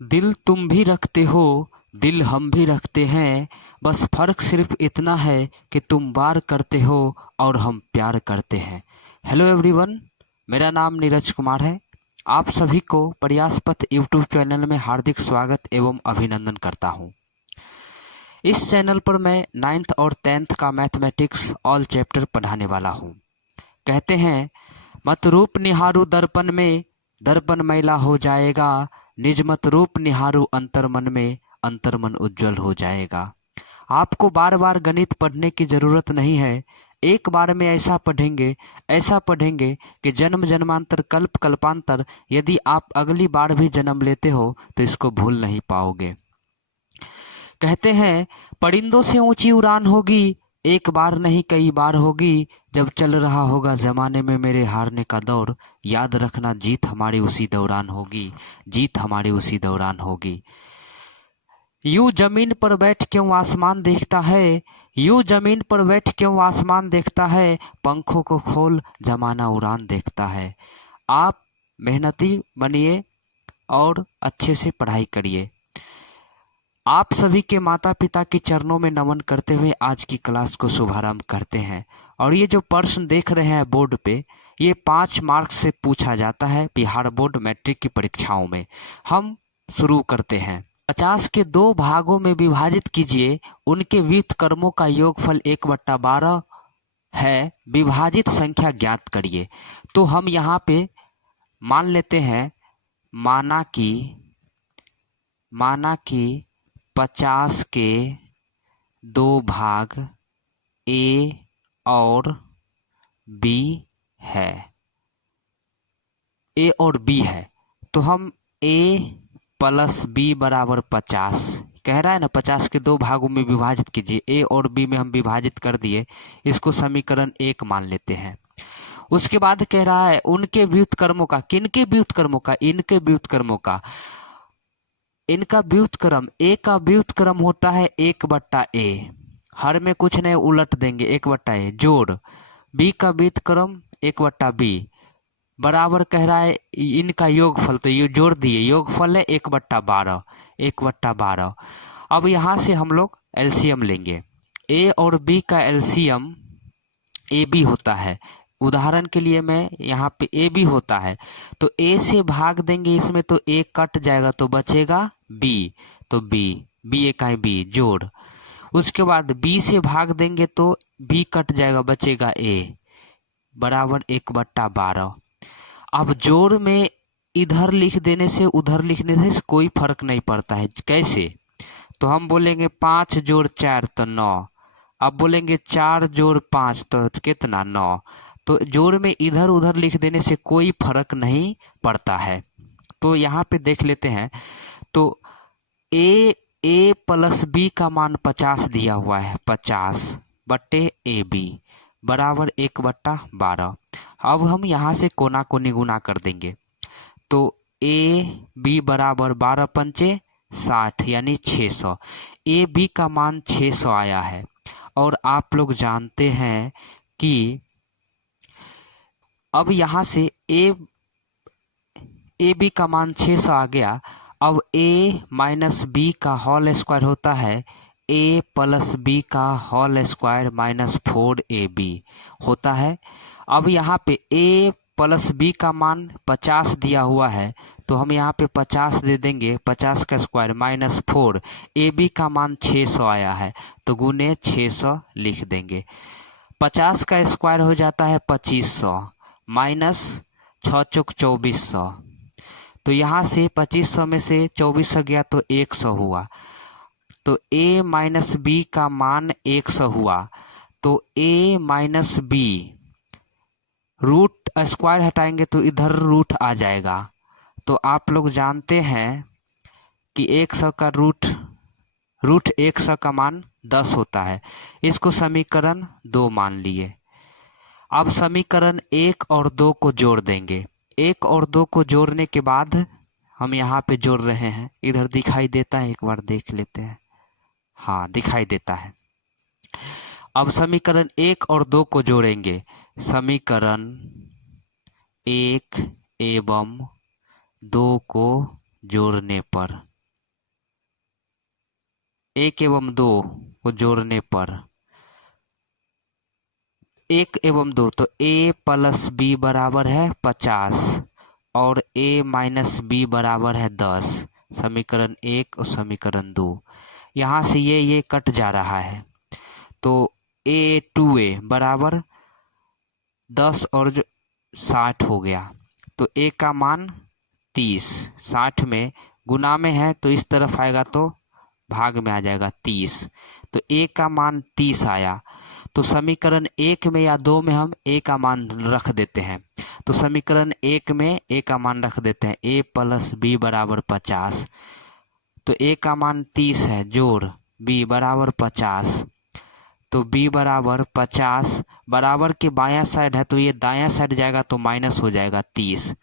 दिल तुम भी रखते हो, दिल हम भी रखते हैं, बस फर्क सिर्फ इतना है कि तुम वार करते हो और हम प्यार करते हैं। हेलो एवरीवन, मेरा नाम नीरज कुमार है। आप सभी को प्रयास पथ यूट्यूब चैनल में हार्दिक स्वागत एवं अभिनंदन करता हूं। इस चैनल पर मैं 9th और 10th का मैथमेटिक्स ऑल चैप्टर पढ़ाने वाला हूं। कहते हैं, मत रूप निहारू दर्पण में, दर्पण मैला हो जाएगा, निज मत रूप निहारू अंतर मन में, अंतर मन उज्जवल हो जाएगा। आपको बार बार गणित पढ़ने की जरूरत नहीं है। एक बार में ऐसा पढ़ेंगे कि जन्म जन्मांतर कल्प कल्पांतर यदि आप अगली बार भी जन्म लेते हो तो इसको भूल नहीं पाओगे। कहते हैं, परिंदों से ऊंची उड़ान होगी, एक बार नहीं कई बार होगी, जब चल रहा होगा जमाने में मेरे हारने का दौर, याद रखना जीत हमारी उसी दौरान होगी, जीत हमारी उसी दौरान होगी। यूं जमीन पर बैठ क्यों आसमान देखता है, यूं जमीन पर बैठ क्यों आसमान देखता है, पंखों को खोल जमाना उड़ान देखता है। आप मेहनती बनिए और अच्छे से पढ़ाई करिए। आप सभी के माता पिता के चरणों में नमन करते हुए आज की क्लास को शुभारंभ करते हैं। और ये जो प्रश्न देख रहे हैं बोर्ड पे, ये 5 मार्क्स से पूछा जाता है बिहार बोर्ड मैट्रिक की परीक्षाओं में। हम शुरू करते हैं। 50 के 2 भागों में विभाजित कीजिए, उनके व्युत्क्रमों का योगफल 1/12 है, विभाजित संख्या ज्ञात करिए। तो हम यहाँ पे मान लेते हैं, माना कि 50 के 2 भाग ए और बी है, ए और बी है, तो हम ए प्लस बी बराबर 50 कह रहा है ना। 50 के 2 भागों में विभाजित कीजिए, ए और बी में हम विभाजित कर दिए, इसको समीकरण 1 मान लेते हैं। उसके बाद कह रहा है उनके व्युत्क्रमों का, किनके व्युत्क्रमों का, इनके व्युत्क्रमों का। इनका व्युत्क्रम, ए का व्युत्क्रम होता है 1/a, हर में कुछ नहीं उलट देंगे, 1/a जोड़ बी का व्युत्क्रम 1/b बराबर कह रहा है इनका योगफल, तो ये जोड़ दिए, योगफल है 1/12। अब यहाँ से हम लोग एलसीएम लेंगे। ए और बी का एलसीएम ए बी होता है। उदाहरण के लिए मैं यहाँ पे ए बी होता है, तो ए से भाग देंगे इसमें तो ए कट जाएगा, तो बचेगा बी, तो बी ए का बी जोड़। उसके बाद बी से भाग देंगे तो बी कट जाएगा, बचेगा ए बराबर 1/12। अब जोड़ में इधर लिख देने से उधर लिखने से कोई फर्क नहीं पड़ता है। कैसे? तो हम बोलेंगे 5 जोड़ 4 तो 9, अब बोलेंगे 4 जोड़ 5 तो कितना 9। तो जोड़ में इधर उधर लिख देने से कोई फर्क नहीं पड़ता है। तो यहाँ पे देख लेते हैं, तो ए प्लस बी का मान 50 दिया हुआ है, 50/AB बराबर 1/12। अब हम यहाँ से कोना को निगुना कर देंगे, तो ए बी बराबर 12 पंचे 60 यानी 600। ए बी का मान 600 आया है। और आप लोग जानते हैं कि अब यहाँ से ए बी का मान 600 आ गया। अब a माइनस बी का होल स्क्वायर होता है a प्लस बी का होल स्क्वायर माइनस 4ab होता है। अब यहाँ पे a प्लस बी का मान 50 दिया हुआ है, तो हम यहाँ पे 50 दे देंगे, 50 का स्क्वायर माइनस 4, ए बी का मान 600 आया है तो गुने 600 लिख देंगे। 50 का स्क्वायर हो जाता है 2500 माइनस 6 चौक 2400, तो यहाँ से 2500 में से 2400 गया तो 100 हुआ, तो a माइनस बी का मान 100 हुआ। तो a minus B root square हटाएंगे तो इधर रूट आ जाएगा। तो आप लोग जानते हैं कि 100 का रूट 100 का मान 10 होता है। इसको समीकरण 2 मान लिए। अब समीकरण 1 और 2 को जोड़ देंगे। 1 और 2 को जोड़ने के बाद हम यहाँ पे जोड़ रहे हैं, इधर दिखाई देता है, एक बार देख लेते हैं, हाँ दिखाई देता है। अब समीकरण 1 और 2 को जोड़ेंगे। समीकरण 1 एवं 2 को जोड़ने पर, 1 एवं 2 को जोड़ने पर 1 एवं 2 तो a प्लस बी बराबर है 50 और a माइनस बी बराबर है 10। समीकरण 1 और समीकरण 2, यहाँ से ये कट जा रहा है तो a2a बराबर 10 और 60 हो गया। तो a का मान 30, 60 में गुना में है तो इस तरफ आएगा तो भाग में आ जाएगा 30। तो a का मान 30 आया। तो समीकरण 1 में या 2 में हम a का मान रख देते हैं। तो समीकरण 1 में a का मान रख देते हैं, a प्लस बी बराबर 50। तो a का मान 30 है, जोड़ b बराबर 50। तो b बराबर 50, बराबर के बायां साइड है तो ये दायां साइड जाएगा तो माइनस हो जाएगा 30।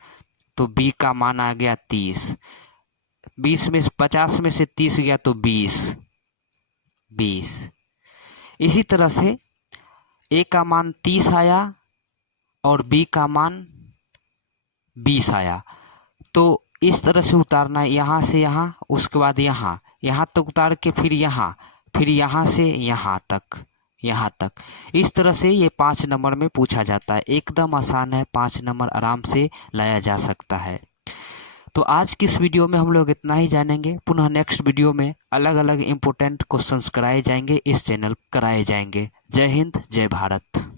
तो b का मान आ गया 30। 20 में 50 में से 30 गया तो 20। इसी तरह से a का मान 30 आया और b का मान 20 आया। तो इस तरह से उतारना है, यहाँ से यहाँ, उसके बाद यहाँ, यहाँ तक उतार के फिर यहाँ से यहाँ तक। इस तरह से ये 5 नंबर में पूछा जाता है। एकदम आसान है, 5 नंबर आराम से लाया जा सकता है। तो आज की इस वीडियो में हम लोग इतना ही जानेंगे। पुनः नेक्स्ट वीडियो में अलग अलग इम्पोर्टेंट क्वेश्चंस कराए जाएंगे, इस चैनल कराए जाएंगे। जय हिंद, जय भारत।